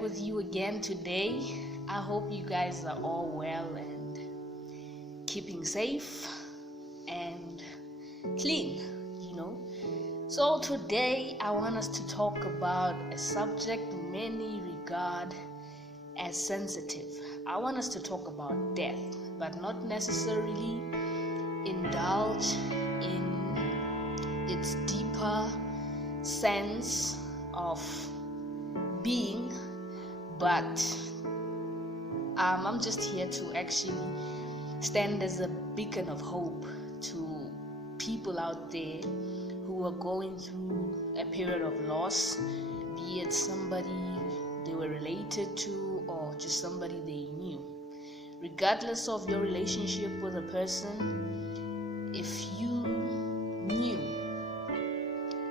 back with you again today. I hope you guys are all well and keeping safe and clean, So today I want us to talk about a subject many regard as sensitive. I want us to talk about death, but not necessarily indulge in its deeper sense of being, but I'm just here to actually stand as a beacon of hope to people out there who are going through a period of loss, be it somebody they were related to or just somebody they knew. Regardless of your relationship with a person, if you knew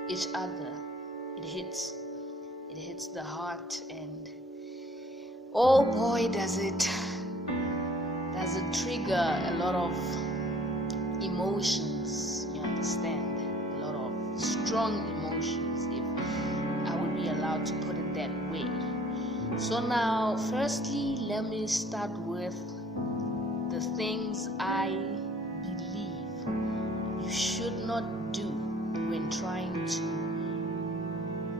each other, it hits the heart, and oh boy, does it trigger a lot of emotions, you understand, a lot of strong emotions, if I would be allowed to put it that way. So now, firstly, let me start with the things I believe you should not do when trying to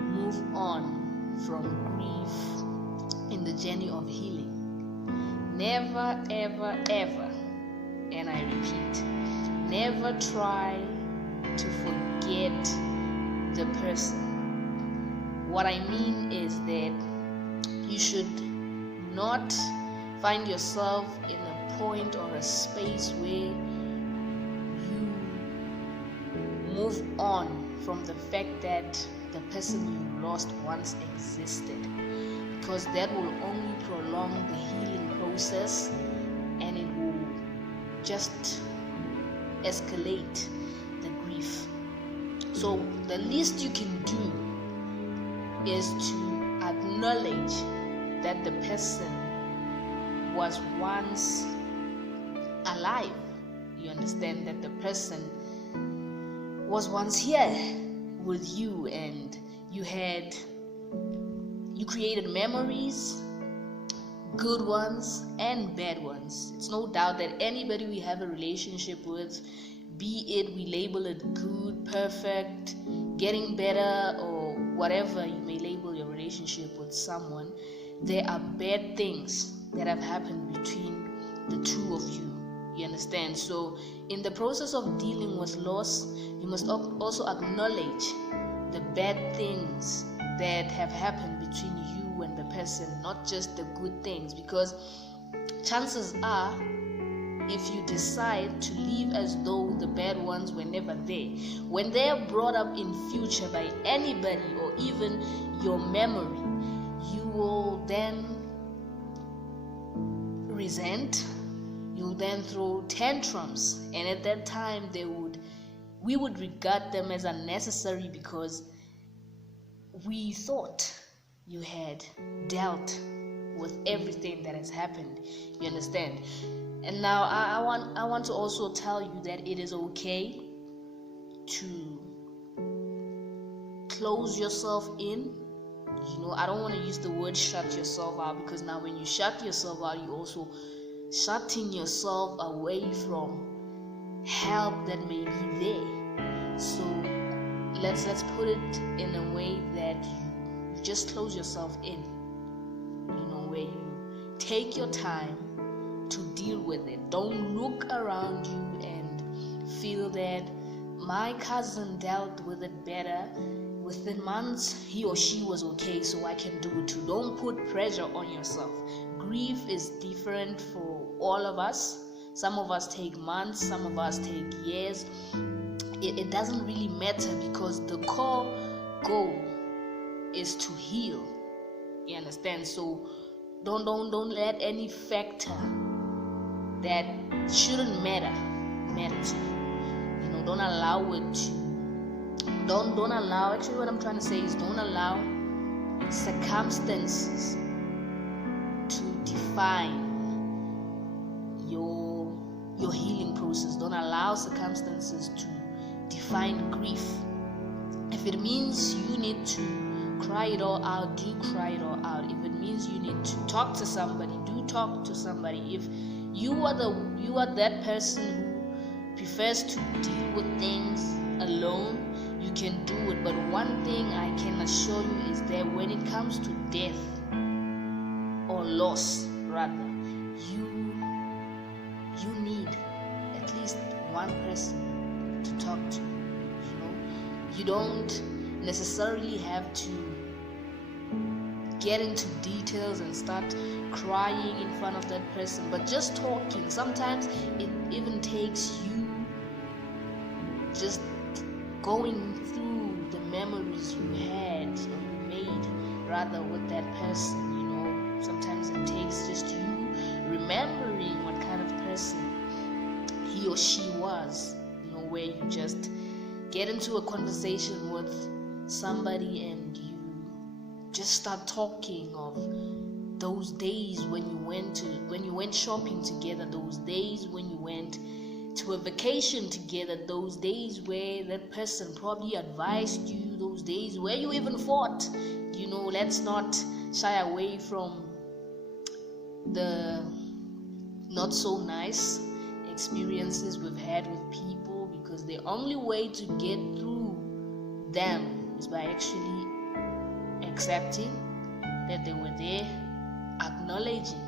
move on from grief in the journey of healing. Never, ever, ever, and I repeat, never try to forget the person. What I mean is that you should not find yourself in a point or a space where you move on from the fact that the person you lost once existed, because that will only prolong the healing process and it will just escalate the grief. So the least you can do is to acknowledge that the person was once alive. You understand, that the person was once here with you, and you created memories, good ones and bad ones. It's no doubt that anybody we have a relationship with, be it we label it good, perfect, getting better, or whatever you may label your relationship with someone, there are bad things that have happened between the two of you. You understand? So in the process of dealing with loss, you must also acknowledge the bad things that have happened between you and the person, not just the good things, because chances are, if you decide to live as though the bad ones were never there, when they are brought up in future by anybody or even your memory, you will then resent, you'll then throw tantrums, and at that time we would regard them as unnecessary because we thought you had dealt with everything that has happened. You understand? And now I want to also tell you that it is okay to close yourself in. I don't want to use the word shut yourself out, because now when you shut yourself out, you also shutting yourself away from help that may be there. So let's put it in a way that you just close yourself in, where you take your time to deal with it. Don't look around you and feel that my cousin dealt with it better. Within months, he or she was okay, so I can do it too. Don't put pressure on yourself. Grief is different for all of us. Some of us take months, some of us take years. It doesn't really matter, because the core goal is to heal. You understand? So don't let any factor that shouldn't matter to you. Don't allow it to. Don't allow. Actually, what I'm trying to say is, don't allow circumstances to define your healing process. Don't allow circumstances to define grief. If it means you need to cry it all out. Do cry it all out. If it means you need to talk to somebody, do talk to somebody. If you are that person who prefers to deal with things alone, you can do it. But one thing I can assure you is that when it comes to death or loss, rather, you need at least one person to talk to. You don't necessarily have to get into details and start crying in front of that person, but just talking. Sometimes it even takes you just going through the memories you had or you made rather with that person. Sometimes it takes just you remembering what kind of person he or she was, where you just get into a conversation with somebody and you just start talking of those days when you went shopping together, those days when you went to a vacation together, those days where that person probably advised you, those days where you even fought. Let's not shy away from the not so nice experiences we've had with people, because the only way to get through them is by actually accepting that they were there, acknowledging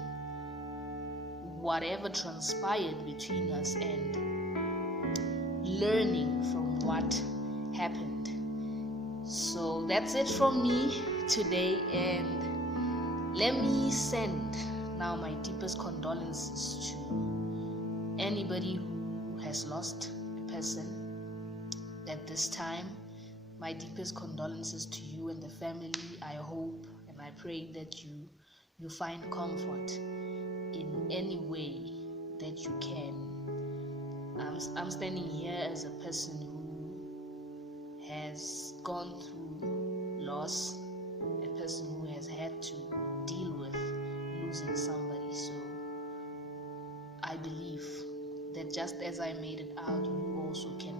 whatever transpired between us, and learning from what happened. So that's it from me today, and let me send now my deepest condolences to anybody who has lost a person at this time. My deepest condolences to you and the family. I hope and I pray that you find comfort in any way that you can. I'm standing here as a person who has gone through loss, a person who has had to deal with losing somebody. So I believe that just as I made it out, you also can